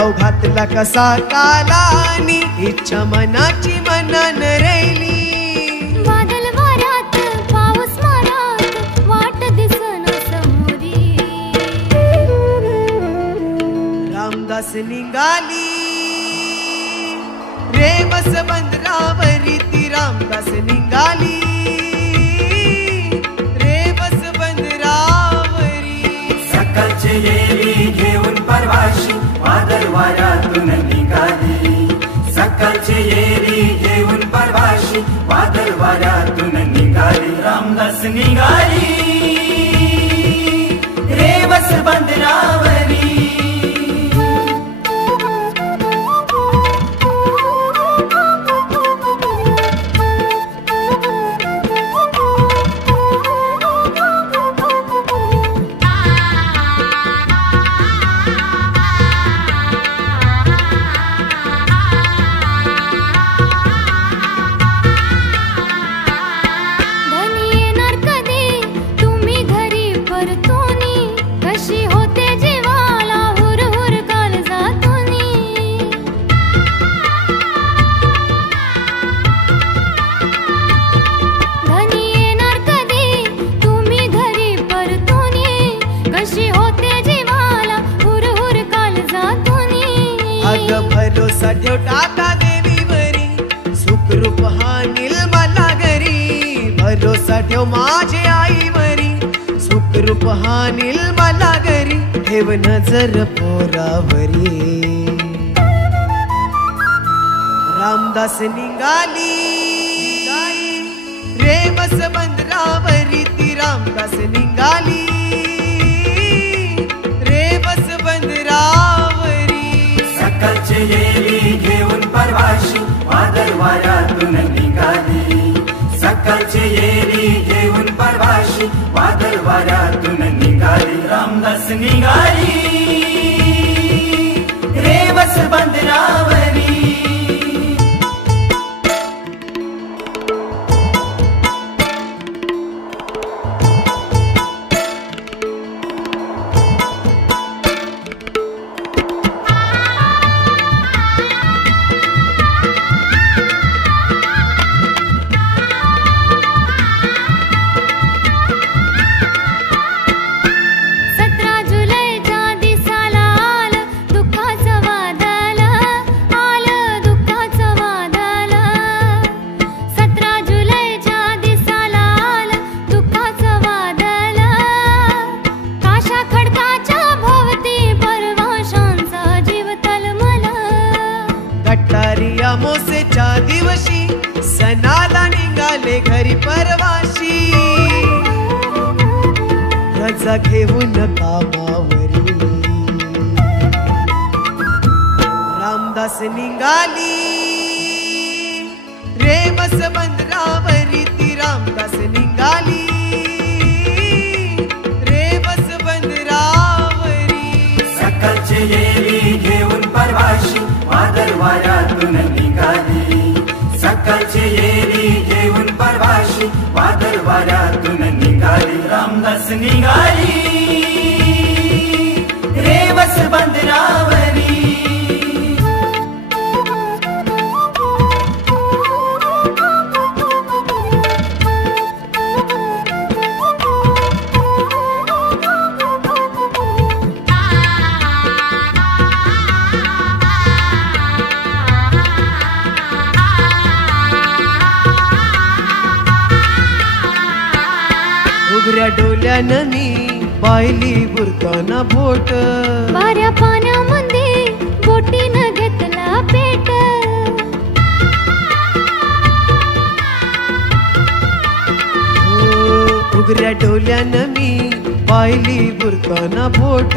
घाव घातला कसा कालानी इच्छा मनाची मनान रैली बादल वाऱ्यात पाऊस मारात वाट दिसना समोरी रामदास निघाली रे बस बंदरावरी ती रामदास निघाली रे बस बंदरावरी सकाळचे येरी घेऊन परवाशी वादळ वाऱ्यातून निघाली सकाळचे येरी घेऊन परवाशी वादळ वाऱ्यातून निघाली रामदास निघाली रे बस बंदरावरी भरोसा ठेव टाका देवीवरी सुखरूप हा निर्मला घरी भरोसा ठेव माझे आईवरी सुखरूप हा निर्मला घरी ठेव नजर पोरावरी रामदास निघाली रे बस बंदरावरी ती रामदास निघाली रे बस बंदरावरी सकाळचे येरी घेऊन परवाशी वादळ वाऱ्यातून निघाली सकाळचे येरी घेऊन परवाशी वादळ वाऱ्यातून निघाली रामदास निघाली रे बस बंदरावरी अमावस्येच्या दिवशी सणाला निघाले घरी परवाशी रजा घेऊन कामावरी रामदास निघाली रे बस बंदरावरी ती रामदास निघाली रे बस बंदरावरी सकाळचे येरी घेऊन परवाशी वादळ वाऱ्यातून निघाली सकाळचे येरी घेऊन परवाशी वादळ वाऱ्यातून निघाली रामदास निघाली रे बस बंदरावरी उघड्या डोल्यानं मी पाहिली बुरताना बोट वाऱ्या पाण्यामध्ये बोटीनं घेतला पेट उघड्या डोल्यानं मी पाहिली बुरताना बोट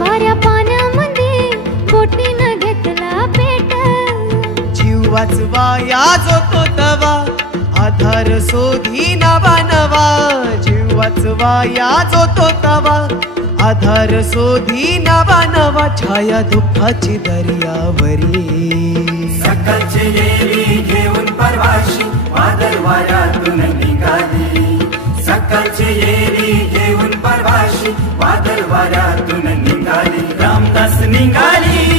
वाऱ्या पाण्यामध्ये बोटीनं घेतला पेट जीव वाचवाया जो तो तवा आधार शोधी नवा नवा जीव वाचवाया जो तो तवा आधार शोधी नवा नवा छाया दुःखाची दर्यावरी सकाळचे येरी घेऊन परवाशी वादळ वाऱ्यातून निघाली सकाळचे येरी घेऊन परवाशी वादळ वाऱ्यातून निघाली रामदास निघाली